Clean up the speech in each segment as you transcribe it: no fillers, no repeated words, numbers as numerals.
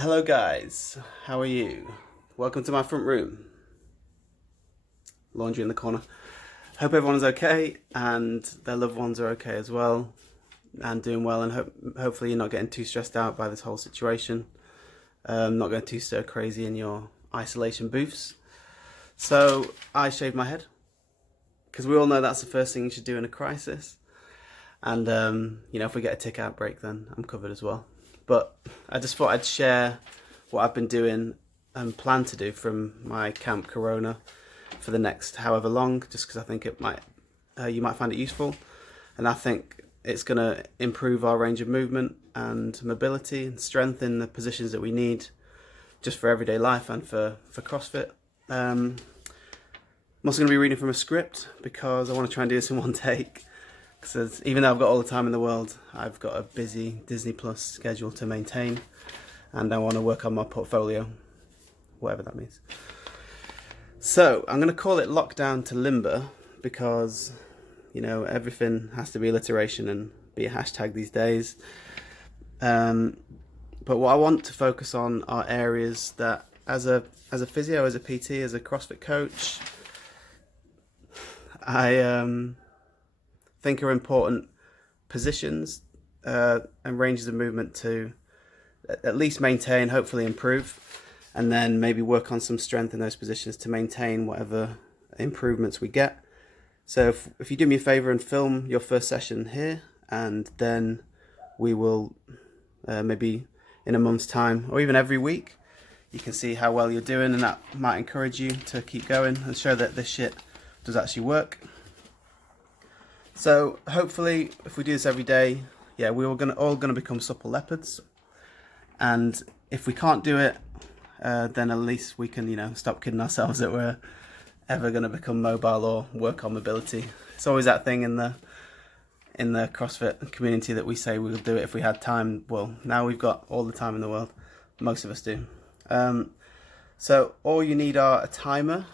Hello guys, how are you? Welcome to my front room. Laundry in the corner. Hope everyone's okay and their loved ones are okay as well and doing well, and hopefully you're not getting too stressed out by this whole situation. Not going too stir crazy in your isolation booths. So I shaved my head because we all know that's the first thing you should do in a crisis. And if we get a tick outbreak, then I'm covered as well. But I just thought I'd share what I've been doing and plan to do from my Camp Corona for the next however long, just because I think it might you might find it useful, and I think it's going to improve our range of movement and mobility and strength in the positions that we need just for everyday life and for CrossFit. I'm also going to be reading from a script because I want to try and do this in one take. Because even though I've got all the time in the world, I've got a busy Disney Plus schedule to maintain, and I want to work on my portfolio, whatever that means. So I'm going to call it Lockdown2Limber because, everything has to be alliteration and be a hashtag these days. But what I want to focus on are areas that, as a physio, as a PT, as a CrossFit coach, I think are important positions and ranges of movement to at least maintain, hopefully improve, and then maybe work on some strength in those positions to maintain whatever improvements we get. So if you do me a favor and film your first session here, and then we will maybe in a month's time or even every week, you can see how well you're doing, and that might encourage you to keep going and show that this shit does actually work. So hopefully, if we do this every day, we're all gonna become supple leopards. And if we can't do it, then at least we can, stop kidding ourselves that we're ever gonna become mobile or work on mobility. It's always that thing in the CrossFit community that we say we'll do it if we had time. Well, now we've got all the time in the world. Most of us do. So all you need are a timer.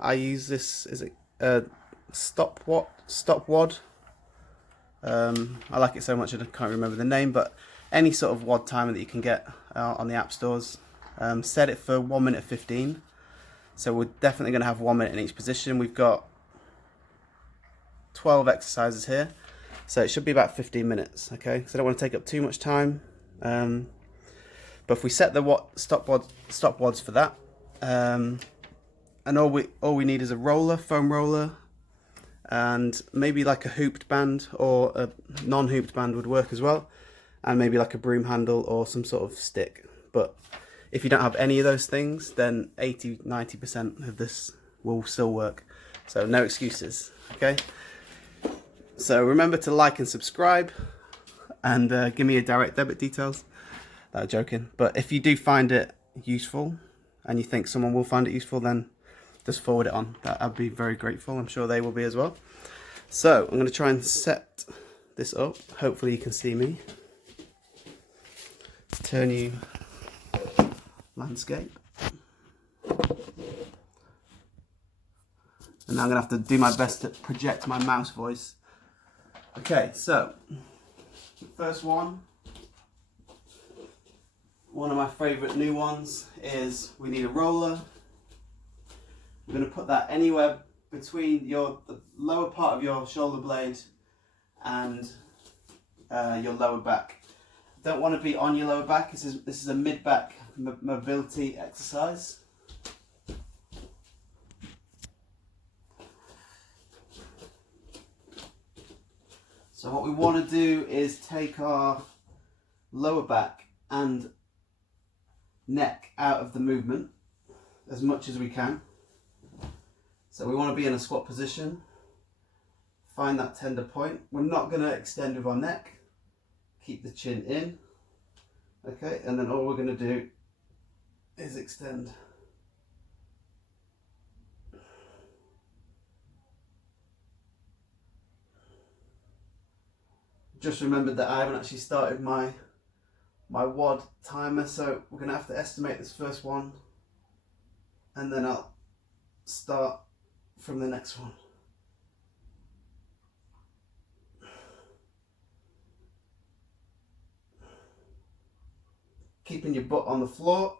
I use this as a stopwad. I like it so much I can't remember the name, but any sort of WOD timer that you can get on the app stores. Set it for 1 minute 15. So we're definitely going to have 1 minute in each position. We've got 12 exercises here, so it should be about 15 minutes. Okay, so I don't want to take up too much time. But if we set the stopwads for that, and all we need is a roller, foam roller, and maybe like a hooped band or a non-hooped band would work as well, and maybe like a broom handle or some sort of stick. But if you don't have any of those things, then 80-90% of this will still work, so no excuses. Okay, so remember to like and subscribe, and give me your direct debit details. I'm joking, but if you do find it useful and you think someone will find it useful, then just forward it on. I'd be very grateful. I'm sure they will be as well. So I'm going to try and set this up. Hopefully you can see me. Let's turn you landscape. And now I'm going to have to do my best to project my mouse voice. Okay, so the first one of my favourite new ones is we need a roller. We're going to put that anywhere between the lower part of your shoulder blade and your lower back. Don't want to be on your lower back. This is a mid-back mobility exercise. So what we want to do is take our lower back and neck out of the movement as much as we can. So we want to be in a squat position, find that tender point. We're not going to extend with our neck, keep the chin in, okay, and then all we're going to do is extend. Just remembered that I haven't actually started my WOD timer, so we're going to have to estimate this first one, and then I'll start from the next one. keeping your butt on the floor.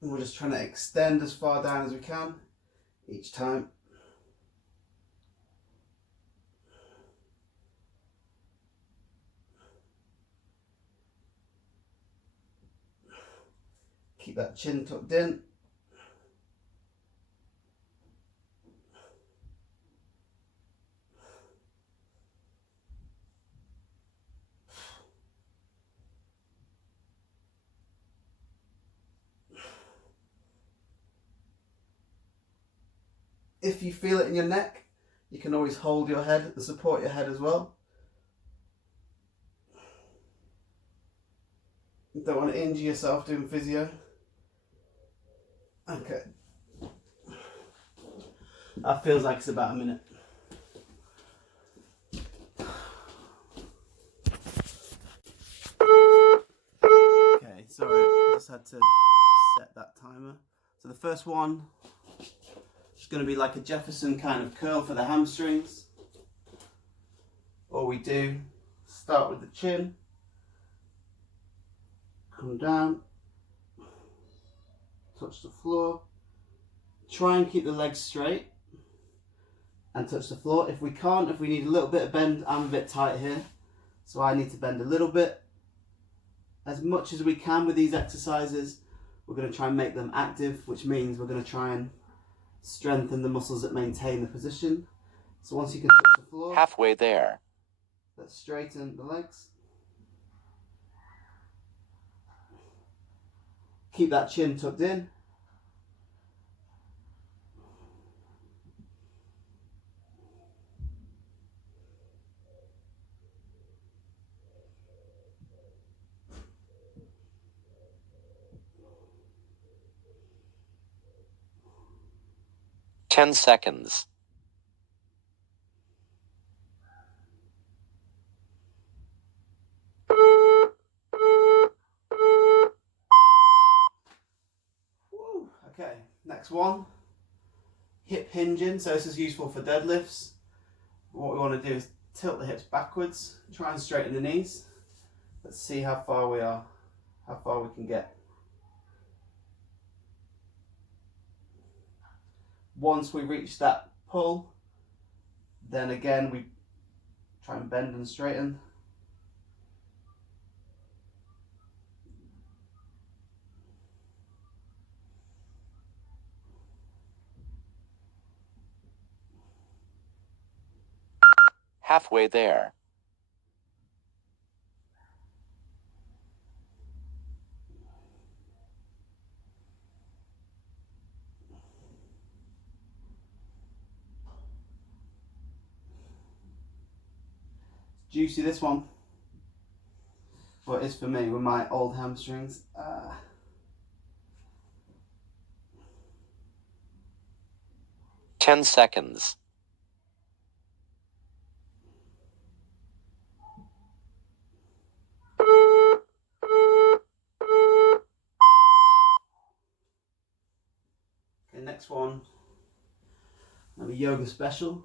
And we're just trying to extend as far down as we can each time. Keep that chin tucked in. If you feel it in your neck, you can always hold your head and support your head as well. You don't want to injure yourself doing physio. Okay. That feels like it's about a minute. Okay, sorry, I just had to set that timer. So the first one is going to be like a Jefferson kind of curl for the hamstrings. All we do, start with the chin, come down, touch the floor, try and keep the legs straight and touch the floor. If we can't, if we need a little bit of bend, I'm a bit tight here, so I need to bend a little bit. As much as we can with these exercises, we're going to try and make them active, which means we're going to try and strengthen the muscles that maintain the position. So once you can touch the floor, halfway there, let's straighten the legs. Keep that chin tucked in. ten seconds. Woo. Okay, next one. Hip hinging. So this is useful for deadlifts. What we want to do is tilt the hips backwards, try and straighten the knees. Let's see how far we are, how far we can get. Once we reach that pull, then again we try and bend and straighten. Halfway there. Juicy, this one. Well, it is for me with my old hamstrings. 10 seconds. Okay, next one. Another yoga special.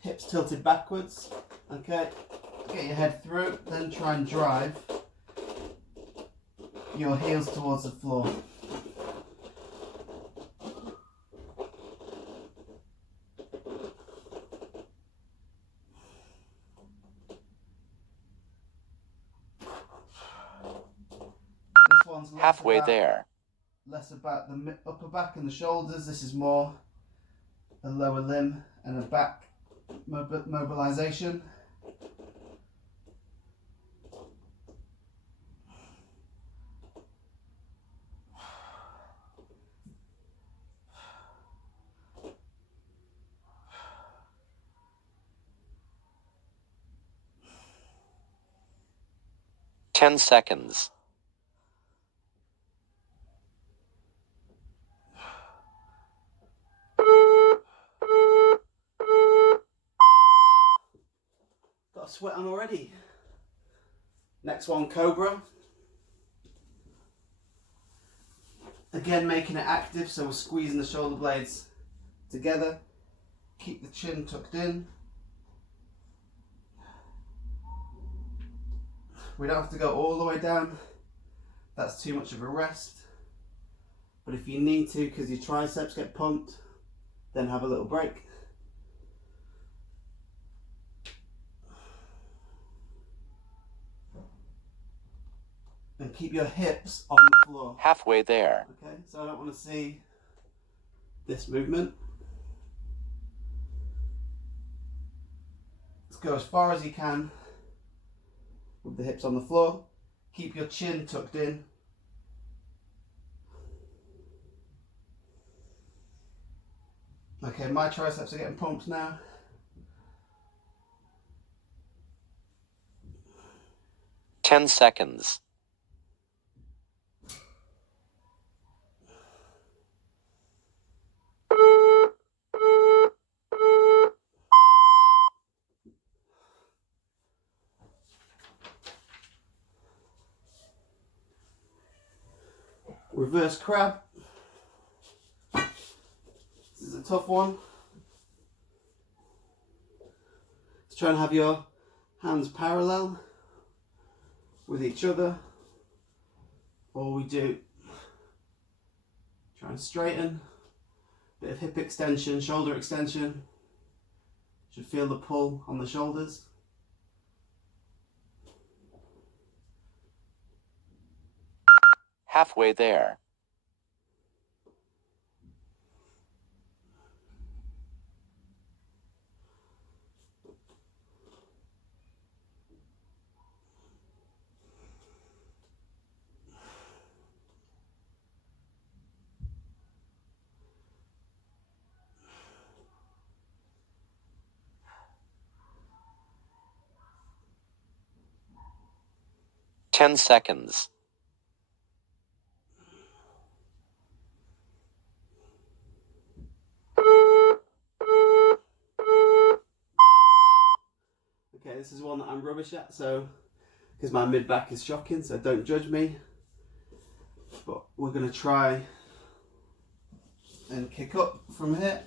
Hips tilted backwards. Okay, get your head through, then try and drive your heels towards the floor. This one's Halfway there. Less about the upper back and the shoulders. This is more a lower limb and a back mobilization. Ten seconds. Got a sweat on already. Next one, Cobra. Again, making it active, so we're squeezing the shoulder blades together. Keep the chin tucked in. We don't have to go all the way down. That's too much of a rest. But if you need to, because your triceps get pumped, then have a little break. And keep your hips on the floor. Halfway there. Okay, so I don't want to see this movement. Let's go as far as you can with the hips on the floor. Keep your chin tucked in. Okay, my triceps are getting pumped now. Ten seconds. Reverse crab. This is a tough one. Try and have your hands parallel with each other. All we do, try and straighten, bit of hip extension, shoulder extension. Should feel the pull on the shoulders. Halfway there. Ten seconds. Okay, this is one that I'm rubbish at, so because my mid back is shocking, so don't judge me. But we're going to try and kick up from here.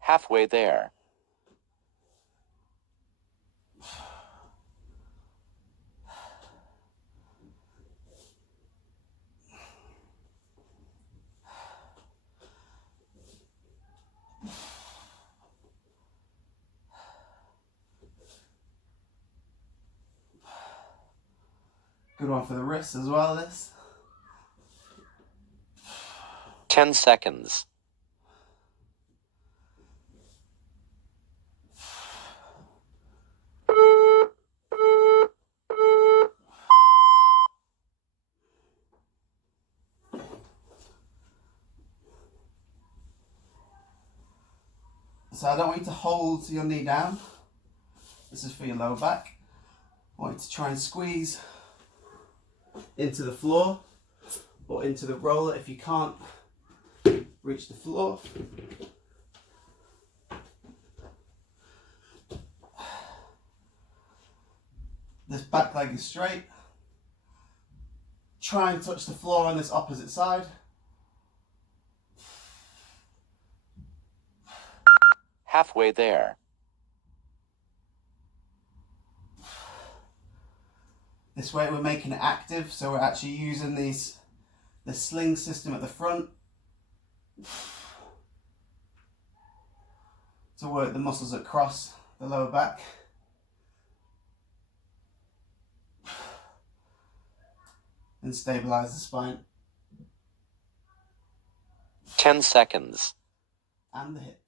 Halfway there. Good one for the wrists as well, this. 10 seconds. So I don't want you to hold your knee down. This is for your lower back. I want you to try and squeeze into the floor or into the roller if you can't reach the floor. This back leg is straight. Try and touch the floor on this opposite side. Halfway there. This way we're making it active, so we're actually using the sling system at the front to work the muscles across the lower back. And stabilize the spine. 10 seconds. And the hips.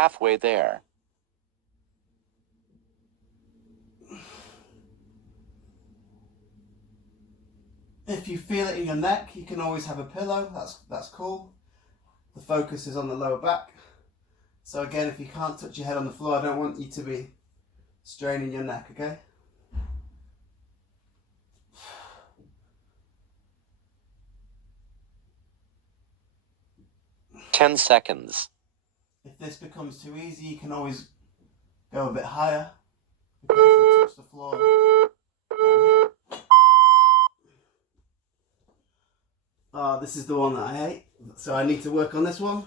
Halfway there. If you feel it in your neck, you can always have a pillow. That's cool. The focus is on the lower back. So again, if you can't touch your head on the floor, I don't want you to be straining your neck, okay? Ten seconds. If this becomes too easy, you can always go a bit higher. Okay, so touch the floor down here. Oh, this is the one that I hate, so I need to work on this one.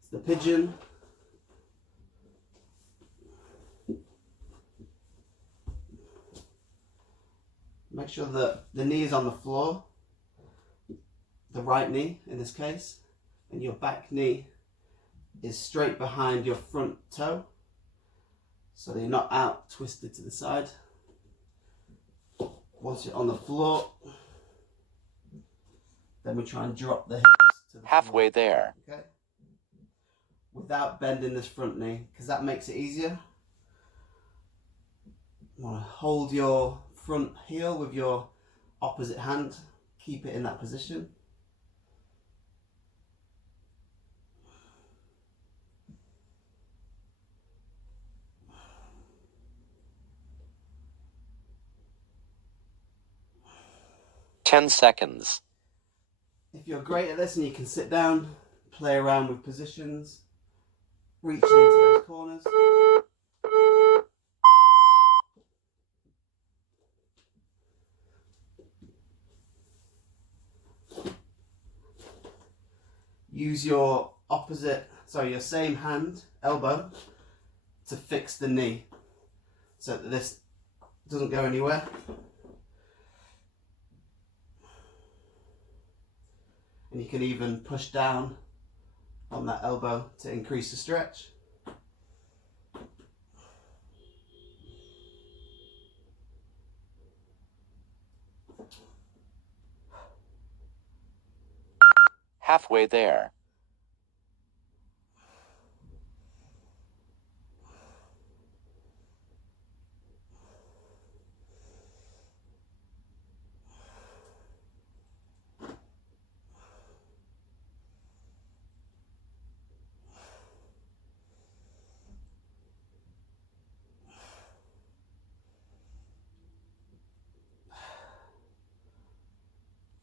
It's the pigeon. Make sure that the knee is on the floor, the right knee in this case, and your back knee is straight behind your front toe, so that you're not out twisted to the side. Once you're on the floor, then we try and drop the hips to the Halfway floor. there. Okay? Without bending this front knee, because that makes it easier. You want to hold your front heel with your opposite hand. Keep it in that position. Ten seconds. If you're great at this and you can sit down, play around with positions, reaching into those corners. Use your your same hand, elbow, to fix the knee so that this doesn't go anywhere. And you can even push down on that elbow to increase the stretch. Halfway there.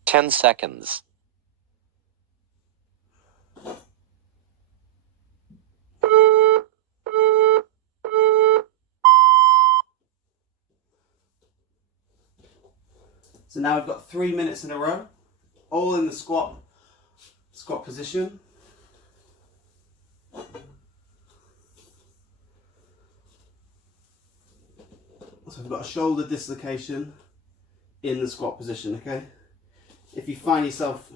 Ten seconds. So now we've got 3 minutes in a row, all in the squat position. So we've got a shoulder dislocation in the squat position, okay? If you find yourself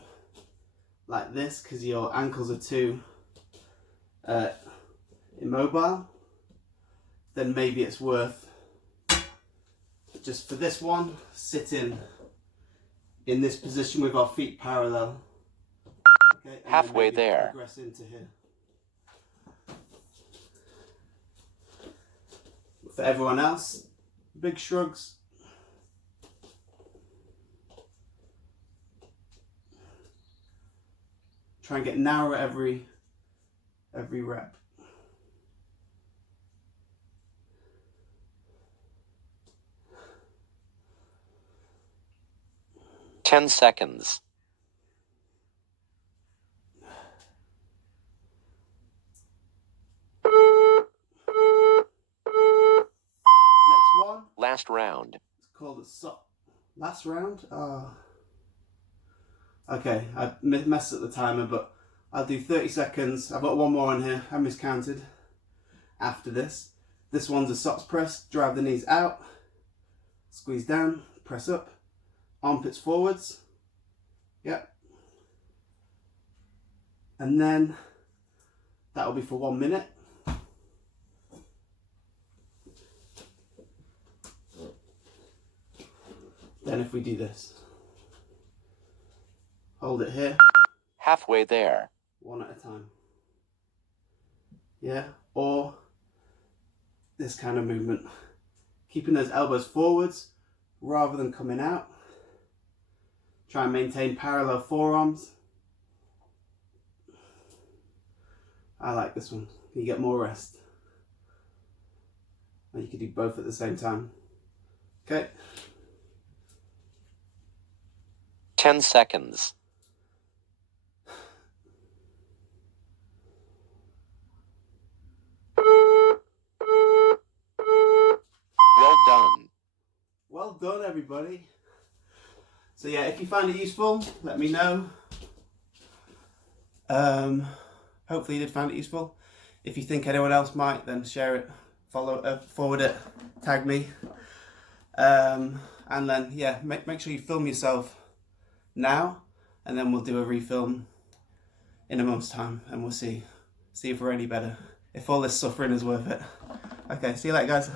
like this because your ankles are too immobile, then maybe it's worth, just for this one, sitting in this position with our feet parallel. Okay, and Halfway then maybe there. progress into here. For everyone else, big shrugs. Try and get narrower every rep. Ten seconds. Next one. Last round. It's called last round? Okay, I messed up the timer, but I'll do 30 seconds. I've got one more on here. I miscounted after this. This one's a socks press. Drive the knees out. Squeeze down. Press up. Armpits forwards. Yep. And then that'll be for 1 minute. Then if we do this, hold it here. Halfway there. One at a time. Yeah, or this kind of movement. Keeping those elbows forwards rather than coming out. Try and maintain parallel forearms. I like this one. You get more rest. And you can do both at the same time. Okay. 10 seconds. Well done. Well done, everybody. So yeah, if you find it useful, let me know. Hopefully you did find it useful. If you think anyone else might, then share it, forward it, tag me. And then yeah, make sure you film yourself now, and then we'll do a refilm in a month's time, and we'll see if we're any better, if all this suffering is worth it. Okay, see you later, guys.